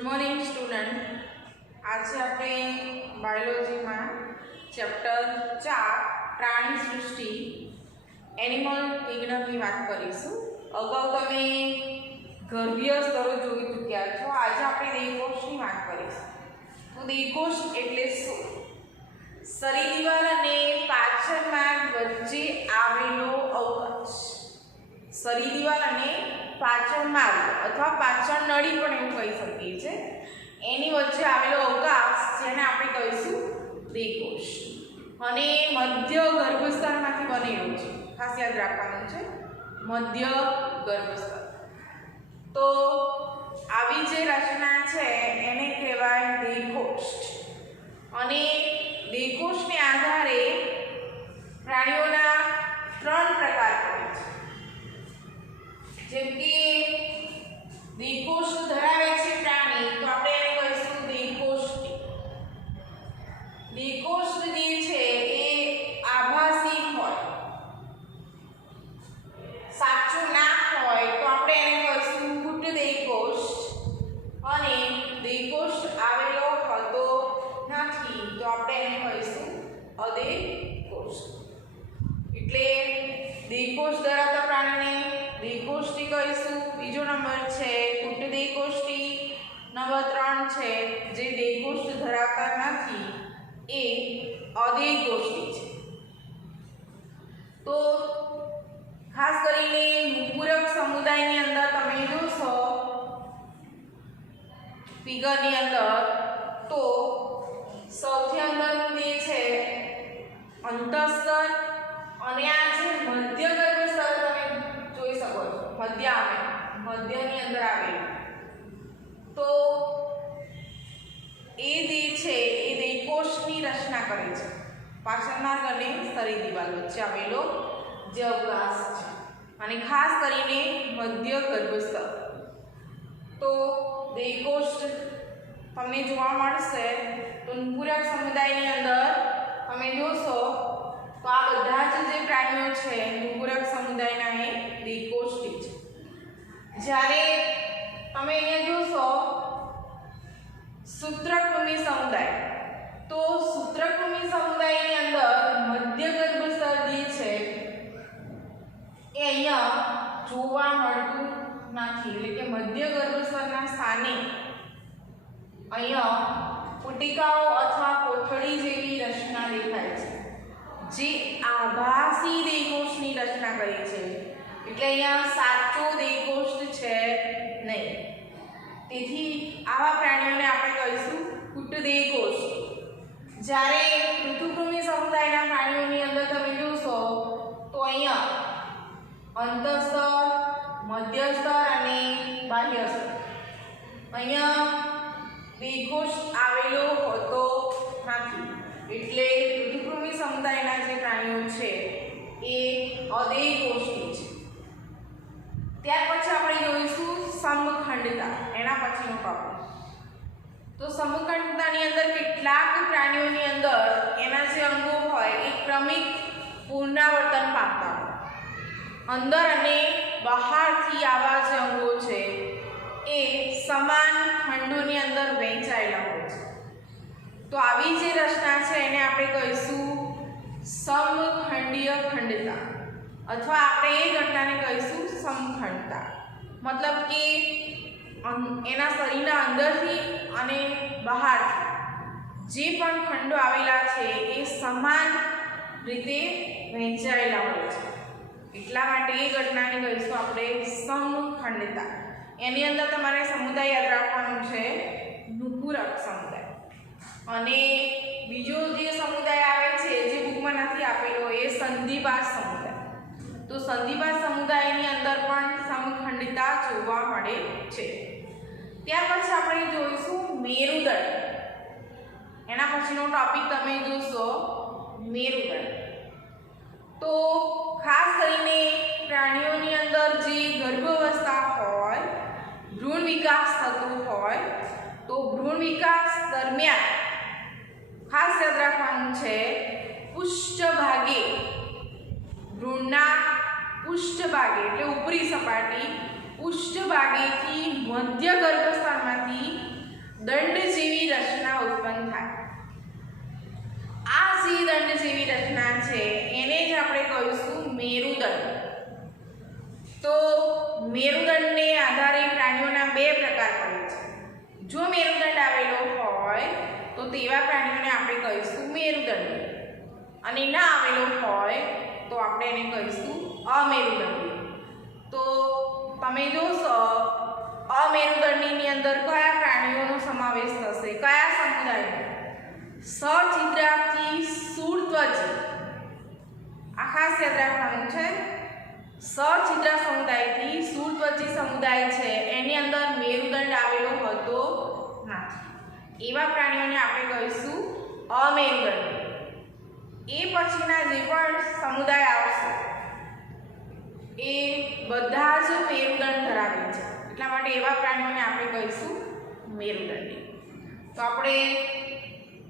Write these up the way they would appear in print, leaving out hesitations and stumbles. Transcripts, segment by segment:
Good morning student. आज આપણે બાયોલોજીમાં chapter 4 પ્રાણી સૃષ્ટિ એનિમલ કિંગડમની વાત કરીશું। અગાઉ તમે ગર્ભીય સ્તરો જોઈ ચૂક્યા છો। આજે આપણે દેહકોષની વાત કરીશું। તો દેહકોષ એટલે શું? શરીર દિવાલ અને પાચન માર્ગ વચ્ચે આવેલો અવકાશ। શરીર દિવાલ અને પાચન માર્ગ અથવા પાચન નળી પણ એવું કહી શકીએ છીએ, એની વચ્ચે આવેલો અવકાશ જેને આપણે કહીશું દેહકોષ, અને મધ્ય ગર્ભસ્તરમાંથી બનેલો છે। ખાસ યાદ રાખવાનું છે, મધ્ય ગર્ભસ્તર। તો આવી જે રચના છે એને કહેવાય દેહકોષ, અને દેહકોષને આધારે પ્રાણીઓના 3 પ્રકાર પડે છે। જેમ કે દેહકોષ ધરાવે છે પ્રાણી તો આપણે એને કહીશું દેહકોષ્ઠી। દેહકોષ જે છે એ આભાસી હોય, સાચું ના હોય તો આપણે એને કહીશું કૂટ દેહકોષ, અને દેહકોષ આવેલો હોતો નથી તો આપણે એને કહીશું અદેહકોષ। એટલે દેહકોષ ધરાવતા પ્રાણીને દેહકોષ્ઠી કહીશું। બીજો નંબર છે કૂટ દેહકોષ્ઠી, નંબર 3 છે જે દેહકોષ ધરાવતા નથી એ અદેહકોષ્ઠી છે। તો ખાસ કરીને પૂરક સમુદાયની અંદર તમે જોશો ફિગરની અંદર, તો સૌથી અંદરનું જે છે અંતઃસ્તર, અને આ જે મધ્ય ગર્ભસ્તર તમે જોઈ શકો છો, મધ્યની અંદર આવેલું, તો એ જે છે એ દેહકોષની રચના કરે છે। પાચન માર્ગ અને શરીર દિવાલ વચ્ચે આવેલો જે અવકાશ છે, અને ખાસ કરીને મધ્ય ગર્ભસ્તર। તો દેહકોષ તમને જોવા મળશે તો પૂરક સમુદાયની અંદર તમે જોશો તો આ બધા જ જે પ્રાણીઓ છે પૂરક સમુદાયના એ દેહકોષ્ઠી છે। જ્યારે તમે અહીંયા જોશો સૂત્રકૃમિ સમુદાય, તો સૂત્રકૃમિ સમુદાયની અંદર મધ્ય ગર્ભસ્તર જે છે એ અહીંયા જોવા મળતું નથી, એટલે કે મધ્ય ગર્ભસ્તરના સ્થાને અહીંયા પુટિકાઓ અથવા કોથળી જેવી રચના દેખાય છે, જે આભાસી દેહકોષની રચના કરી છે। એટલે અહીંયા સાચો દેહકોષ છે નહીં, તેથી આવા પ્રાણીઓને આપણે કહીશું કૂટ દેહકોષ। જ્યારે પૃથુકૃમિ સમુદાયના પ્રાણીઓની અંદર તમે જોશો તો અહીંયા અંતઃસ્તર, મધ્યસ્તર અને બાહ્યસ્તર, અહીંયા દેહકોષ આવેલો હોતો નથી, એટલે પૃથુકૃમિ સમુદાયના જે પ્રાણીઓ છે એ અદેહકોષ્ઠી છે। ત્યાર પછી આપણે જોઈશું સમખંડતા, એના પછીનો ટોપિક। તો સમખંડતાની અંદર કેટલાક પ્રાણીઓની અંદર એના જે અંગો હોય એ ક્રમિક પુનરાવર્તન પામતા હોય, અંદર અને બહારથી આવા જે અંગો છે એ સમાન ખંડોની અંદર વહેંચાયેલા હોય છે। તો આવી જે રચના છે એને આપણે કહીશું સમખંડીય ખંડતા, અથવા આપણે એ ઘટનાને કહીશું સમખંડતા। મતલબ કે એના શરીરના અંદરથી અને બહારથી જે પણ ખંડો આવેલા છે એ સમાન રીતે વહેંચાયેલા હોય છે, એટલા માટે એ ઘટનાને કહીશું આપણે સમખંડતા। એની અંદર તમારે સમુદાય યાદ રાખવાનું છે નુપુરક સમુદાય, અને બીજો જે સમુદાય આવે છે જે બુકમાં નથી આપેલો એ સંધિપાત સમુદાય। તો સંધિપાત સમુદાયની અંદર પણ સમખંડિતા જોવા મળે છે। ત્યાર પછી આપણે જોઈશું મેરુદંડ, એના પછીનો ટોપિક તમે જોશો મેરુદંડ। તો ખાસ કરીને પ્રાણીઓની અંદર જે ગર્ભાવસ્થા હોય, ભ્રૂણ વિકાસ થતું હોય, તો ભ્રૂણ વિકાસ દરમિયાન ખાસ યાદ રાખવાનું છે પૃષ્ઠભાગે, ભ્રૂણના પૃષ્ઠભાગે એટલે ઉપરી સપાટી પૃષ્ઠભાગેથી મધ્ય ગર્ભસ્થાનમાંથી દંડ જેવી રચના ઉત્પન્ન થાય. આ જે દંડ જેવી રચના છે એને જ આપણે કહીશું મેરુદંડ. તો મેરુદંડને આધારે પ્રાણીઓના બે પ્રકાર પડે છે. જો મેરુદંડ આવેલો હોય તો તેવા પ્રાણીઓને આપણે કહીશું મેરુદંડી, અને ના આવેલો હોય તો આપણે એને કહીશું અમેરુદંડી. તો તમે જોશો અમેરુદંડીની અંદર કયા પ્રાણીઓનો સમાવેશ થશે, કયા સમુદાયનો? સછિદ્રાથી શૂળત્વચી. આ ખાસ યાદ રાખવાનું છે. સછિદ્રા સમુદાયથી શૂળત્વચી સમુદાય છે એની અંદર મેરુદંડ આવેલો હોતો નથી. એવા પ્રાણીઓને આપણે કહીશું અમેરુદંડી. એ પછીના જે પણ સમુદાય આવશે એ બધા જ મેરુદંડ ધરાવે છે, એટલા માટે એવા પ્રાણીઓને આપણે કહીશું મેરુદંડી. તો આપણે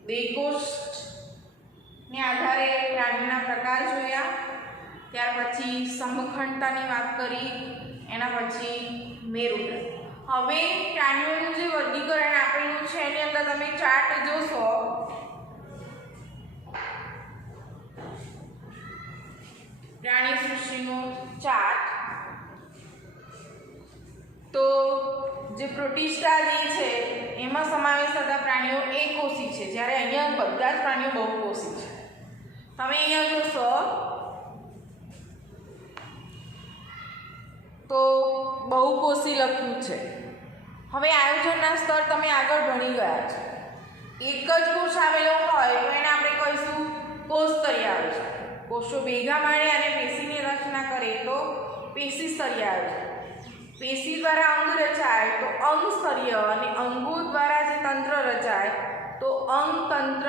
દેહકોષ્ઠને આધારે પ્રાણીઓના પ્રકાર જોયા, ત્યાર પછી સમખંડતાની વાત કરી, એના પછી મેરુદંડ. હવે પ્રાણીઓનું જે વર્ગીકરણ આપેલું છે એની અંદર તમે ચાર્ટ જોશો. પ્રાણી સૃષ્ટિનો ચાર્ટ. તો જે પ્રોટિસ્ટા જે છે એમાં સમાવેશ થતા પ્રાણીઓ એકકોષી છે, જ્યારે અહીંયા બધા જ પ્રાણીઓ બહુકોષી છે. તમે અહીંયા જોશો તો બહુકોષી લખ્યું છે. હવે આયોજનના સ્તર તમે આગળ ભણી ગયા છો. એક જ કોષ આવેલો હોય તો એને આપણે કહીશું કોષસ્તરીય આયોજન. કોષો ભેગા મળે અને પેશીની રચના કરે તો પેશી સ્તરીય આયોજન. પેશી દ્વારા અંગ રચાય તો અંગ સ્તરીય, અને અંગો દ્વારા જે તંત્ર રચાય તો અંગ તંત્ર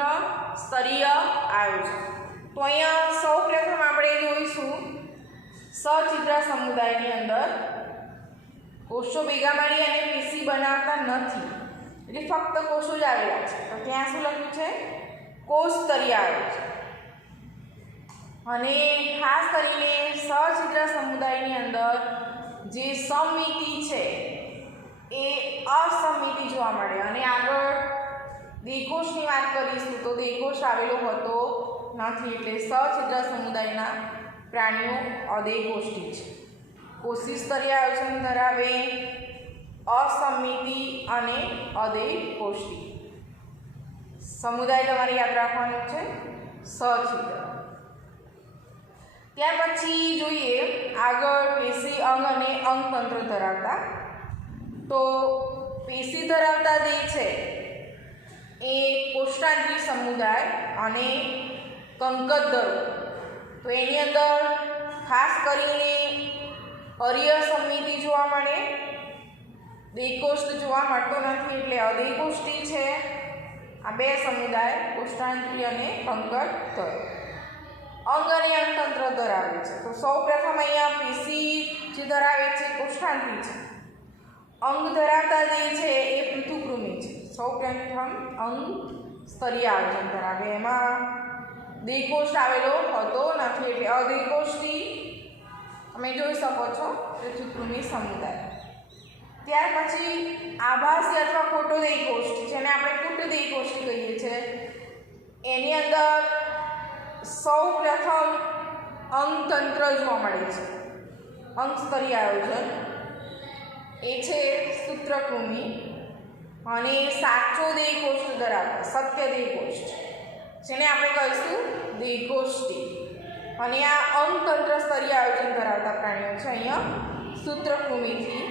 સ્તરીય આયોજન. તો અહીંયા સૌપ્રથમ આપણે જોઈશું સછિદ્રા સમુદાયની અંદર કોષો ભેગા મળી અને પેશી બનાવતા નથી, એટલે ફક્ત કોષો જ આવેલા છે. તો ત્યાં શું લખ્યું છે? કોષ સ્તરીય આયોજન. અને ખાસ કરીને સછિદ્રા સમુદાયની અંદર જે સમમિતિ છે એ અસમમિતિ જોવા મળે. અને આગળ દેહકોષની વાત કરીશું તો દેહકોષ આવેલો હોતો નથી, એટલે સછિદ્રા સમુદાયના પ્રાણીઓ અદેહકોષ્ઠી છે. કોષી સ્તરીય આયોજન ધરાવે, અસમમિતિ અને અદેહકોષ્ઠી સમુદાય તમારે યાદ રાખવાનું છે સછિદ્ર. ત્યાર પછી જોઈએ આગળ પેશી અંગ અને અંગતંત્ર ધરાવતા. તો પેશી ધરાવતા જે છે એ કોષ્ટાંત્રી સમુદાય અને કંકતદરો. તો એની અંદર ખાસ કરીને અરીય સમિતિ જોવા મળે, દેહકોષ્ઠ જોવા મળતો નથી, એટલે અદેહકોષ્ઠી છે. આ બે સમુદાય કોષ્ટાંત્રી અને કંકતદરો અંગ અને અંગતંત્ર ધરાવે છે. તો સૌપ્રથમ અહીંયા પેશી જે ધરાવે છે કોષ્ટાંત્રી છે. અંગ ધરાવતા જે છે એ પૃથુકૃમિ છે. સૌપ્રથમ અંગ સ્તરીય આયોજન ધરાવે, એમાં દેહકોષ્ઠ આવેલો હોતો નથી, એટલે અદેહકોષ્ઠી તમે જોઈ શકો છો પૃથુકૃમિ સમુદાય. ત્યાર પછી આભાસી અથવા ખોટો દેહકોષ્ઠ, જેને આપણે કૂટ દેહકોષ્ઠ કહીએ છીએ, એની અંદર સૌપ્રથમ અંગતંત્ર જોવા મળે છે. અંગ સ્તરીય આયોજન એ છે સૂત્રકૃમિ. અને સાચો દેહકોષ્ઠ ધરાવતા સત્ય દેહકોષ્ઠ, જેને આપણે કહીશું દેહકોષ્ઠી. અને આ અંગતંત્ર સ્તરીય આયોજન ધરાવતા પ્રાણીઓ છે અહીંયા સૂત્રકૃમિથી.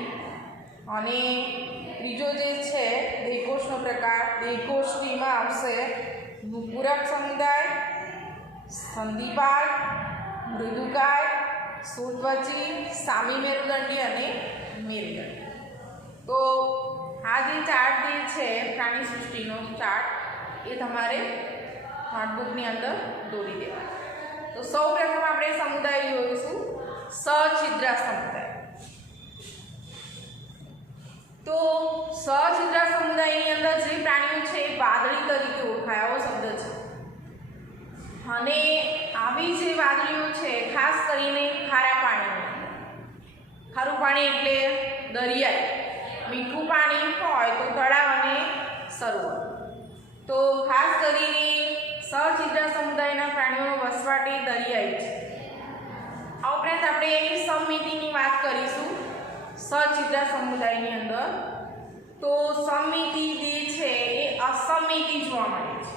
અને ત્રીજો જે છે દેહકોષ્ઠનો પ્રકાર, દેહકોષ્ઠીમાં આવશે નુપુરક સમુદાય, સંધિપાદ, મૃદુકાય, શૂળત્વચી, સામી મેરુદંડી અને મેરુદંડી. તો આ જે ચાર્ટ જે છે પ્રાણી સૃષ્ટિનો ચાર્ટ એ તમારે નોટબુકની અંદર દોરી દેવાનો. તો સૌપ્રથમ આપણે સમુદાય જોઈશું સછિદ્રા સમુદાય. તો સછિદ્રા સમુદાયની અંદર જે પ્રાણીઓ છે એ વાદળી તરીકે ઓળખાય, આવો શબ્દ છે. અને આવી જે વાદળીઓ છે ખાસ કરીને ખારા પાણી. ખારું પાણી એટલે દરિયાઈ, મીઠું પાણી હોય તો તળાવ અને સરોવર. તો ખાસ કરીને સછિદ્ર સમુદાયના પ્રાણીઓનો વસવાટ એ દરિયાઈ છે. આ ઉપરાંત આપણે એની સમમિતિની વાત કરીશું સછિદ્ર સમુદાયની અંદર. તો સમમિતિ જે છે એ અસમમિતિ જોવા મળે છે.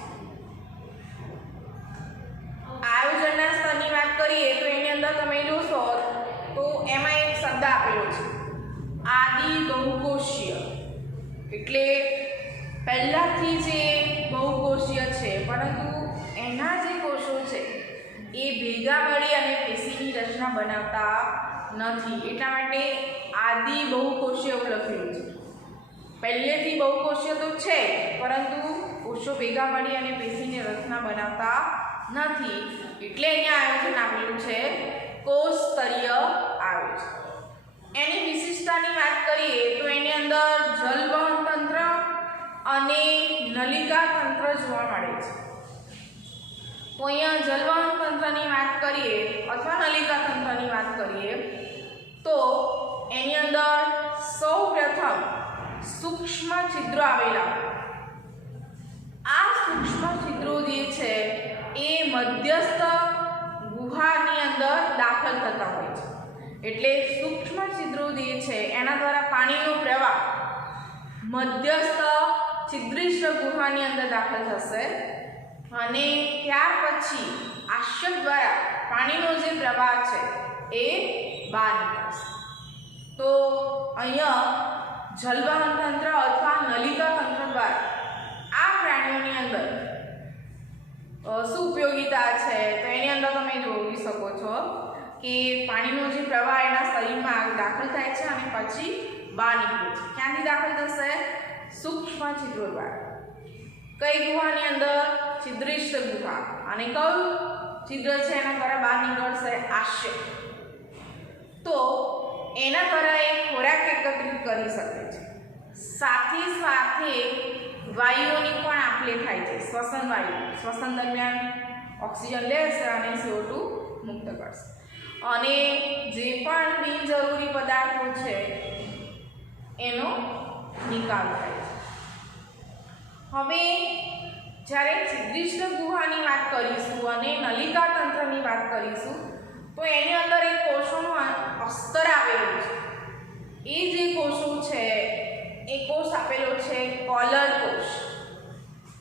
આયોજનના સ્તરની વાત કરીએ તો એની અંદર તમે જોશો તો એમાં એક શબ્દ આપેલો છે આદિ બહુકોષીય. એટલે પહેલાથી જે બહુકોષીય છે પરંતુ એના જે કોષો છે એ ભેગા મળી અને પેશીની રચના બનાવતા નથી. એટલા માટે આદિ બહુકોષીય એવું લખેલું છે. પહેલેથી બહુકોષીય તો છે પરંતુ કોષો ભેગા મળી અને પેશીની રચના બનાવતા નથી. એટલે અહીંયા આયોજન આપેલું છે કોષ સ્તરીય આયોજન. એની વિશિષ્ટતાની વાત કરીએ તો એની અંદર જલવહન તંત્ર અને નલિકા તંત્ર જોવા મળે છે. તો અહીંયા જલવહન તંત્રની વાત કરીએ અથવા નલિકા તંત્રની વાત કરીએ તો એની અંદર સૌપ્રથમ સૂક્ષ્મ છિદ્રો આવેલા. આ સૂક્ષ્મ છિદ્રો જે છે એ મધ્યસ્થ ગુહાની અંદર દાખલ થતા હોય છે. એટલે સૂક્ષ્મ છિદ્રો જે છે એના દ્વારા પાણીનો પ્રવાહ મધ્યસ્થ છિદ્રિષ્ઠ ગુહાની અંદર દાખલ થશે અને ત્યાર પછી આશ્યક દ્વારા પાણીનો જે પ્રવાહ છે એ બહાર નીકળશે. તો અહીંયા જલવહન તંત્ર અથવા નલિકા તંત્ર દ્વારા આ પ્રાણીઓની અંદર શું ઉપયોગિતા છે તો એની અંદર તમે જોઈ શકો છો કે પાણીનો જે પ્રવાહ એના શરીરમાં દાખલ થાય છે અને પછી બહાર નીકળે છે. ક્યાંથી દાખલ થશે? સૂક્ષ્મ છિદ્રો દ્વારા. કઈ ગુહાની અંદર? છિદ્રિષ્ઠ ગુહા. અને કયું છિદ્ર છે એના દ્વારા બહાર નીકળશે? આશ્ય. તો એના દ્વારા એ ખોરાક એકત્રિત કરી શકે છે. સાથે સાથે વાયુઓની પણ આપ-લે થાય છે. શ્વસન વાયુ. શ્વસન દરમિયાન ઓક્સિજન લેશે અને CO2 મુક્ત કરશે. અને જે પણ બિનજરૂરી પદાર્થો છે એનો નિકાલ થાય છે. હવે જ્યારે છિદ્રિષ્ઠ ગુહાની વાત કરીશું અને નલિકા તંત્રની વાત કરીશું તો એની અંદર એક કોષોનું અસ્તર આવેલું છે. એ જે કોષો છે એ કોષ આપેલો છે કોલર કોષ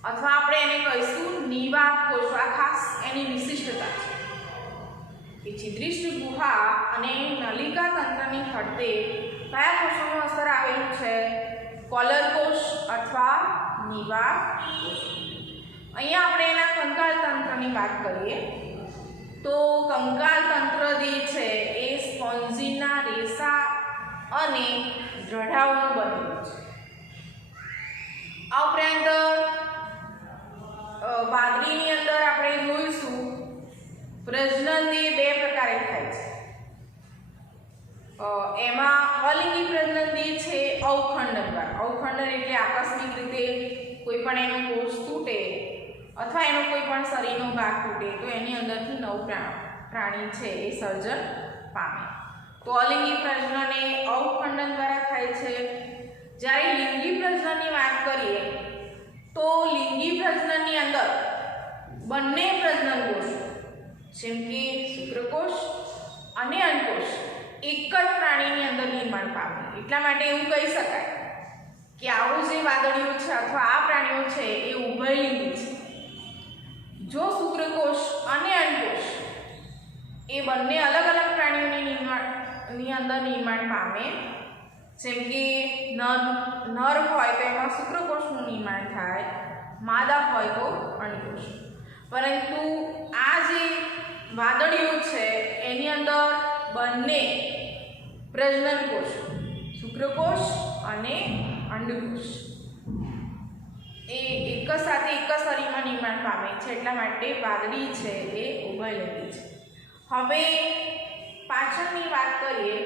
અથવા આપણે એને કહીશું નિવાહક કોષ. આ ખાસ એની વિશિષ્ટતા છે કે છિદ્રિષ્ઠ ગુહા અને નલિકા તંત્રની ફરતે કયા કોષોનું અસ્તર આવેલું છે? કોલર કોષ અથવા નિવાહક કોષ. અહીંયા આપણે એના કંકાલ તંત્રની વાત કરીએ તો કંકાલ તંત્ર જે છે એ સ્પોન્જીના રેસા અને દ્રઢાઓનું બનેલું છે. આ ઉપરાંત વાદળીની અંદર આપણે જોઈશું પ્રજનન એ બે પ્રકારે થાય છે. એમાં અલિંગી પ્રજનન જે છે અવખંડન દ્વારા. અવખંડન એટલે આકસ્મિક રીતે કોઈ પણ એનો કોષ તૂટે અથવા એનો કોઈ પણ શરીરનો ભાગ તૂટે તો એની અંદરથી નવું પ્રાણી છે એ સર્જન પામે. તો અલિંગી પ્રજનન એ અવખંડન દ્વારા થાય છે. જ્યારે લિંગી પ્રજનનની વાત કરીએ તો લિંગી પ્રજનનની અંદર બંને પ્રજનન કોષો જેમ કે શુક્રકોષ અને અંડકોષ એક જ પ્રાણીની અંદર નિર્માણ પામે. એટલા માટે એવું કહી શકાય કે આવું જે વાદળીઓ છે અથવા આ પ્રાણીઓ છે એ ઉભયલિંગી છે. જો શુક્રકોષ અને અંડકોષ એ બંને અલગ અલગ પ્રાણીઓની અંદર નિર્માણ પામે જેમ કે નર હોય તો એમાં શુક્રકોષનું નિર્માણ થાય, માદા હોય તો અંડકોષ. પરંતુ આ જે વાદળીઓ છે એની અંદર બંને પ્રજનન કોષ શુક્રકોષ અને અંડકોષ એ એક જ સાથે એક જ શરીરમાં નિર્માણ પામે છે. એટલા માટે વાદળી છે એ ઉભયલિંગી છે. હવે પાચનની વાત કરીએ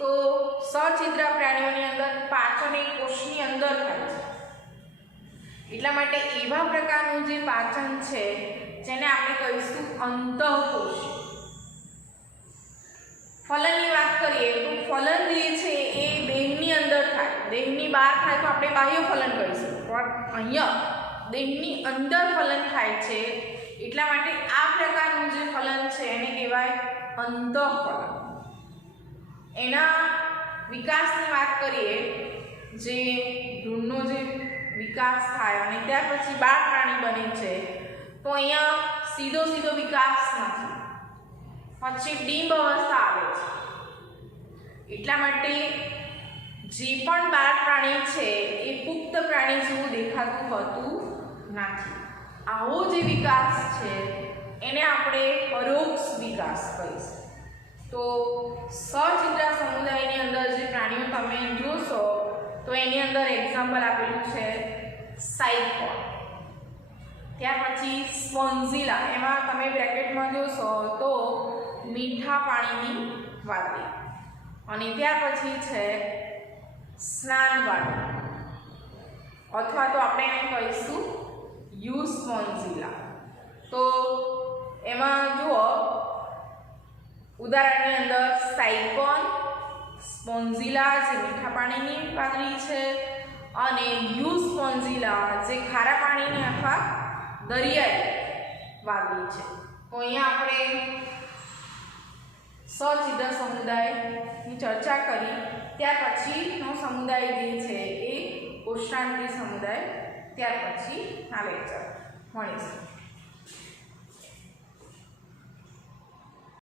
તો સછિદ્ર પ્રાણીઓની અંદર પાચન એક કોષની અંદર થાય છે. એટલા માટે એવા પ્રકારનું જે પાચન છે જેને આપણે કહીશું અંતઃકોષીય. ફલનની વાત કરીએ તો ફલન જે છે એ દેહની અંદર થાય. દેહની બહાર થાય તો આપણે બાહ્ય ફલન કહીશું. પણ અહીંયા દેહની અંદર ફલન થાય છે એટલા માટે આ પ્રકારનું જે ફલન છે એને કહેવાય અંતઃફલન. એના વિકાસની વાત કરીએ, જે ભ્રૂણનો જે વિકાસ થાય અને ત્યાર પછી બાળ પ્રાણી બને છે, તો અહીંયા સીધો વિકાસ નથી, પછી ડિંબ અવસ્થા આવે છે. એટલા માટે જે પણ બાળ પ્રાણી છે એ પુખ્ત પ્રાણી જેવું દેખાતું હોતું નથી. આવો જે વિકાસ છે એને આપણે પરોક્ષ વિકાસ કહીશું. તો સચિત્રા સમુદાયની અંદર જે પ્રાણીઓ તમે જોશો તો એની અંદર એક્ઝામ્પલ આપેલું છે સાયકોન, ત્યાર પછી સ્પોન્ઝિલા, એમાં તમે બ્રેકેટમાં જોશો તો મીઠા પાણીની વાદળી, અને ત્યાર પછી છે સ્નાનવાળી, અથવા તો આપણે એને કહીશું યુસ્પોન્ઝિલા. તો એમાં જુઓ ઉદાહરણની અંદર સાયકોન, સ્પોન્ઝિલા જે મીઠા પાણીની વાદળી છે, અને યુસ્પોન્ઝિલા જે ખારા પાણીની અથવા દરિયાઈ વાદળી છે. તો અહીંયા આપણે સચિત્ર સમુદાયની ચર્ચા કરી. ત્યાર પછીનો સમુદાય જે છે એ કોષ્ટાંત્રી સમુદાય ત્યાર પછી આ લેક્ચર મળીશું.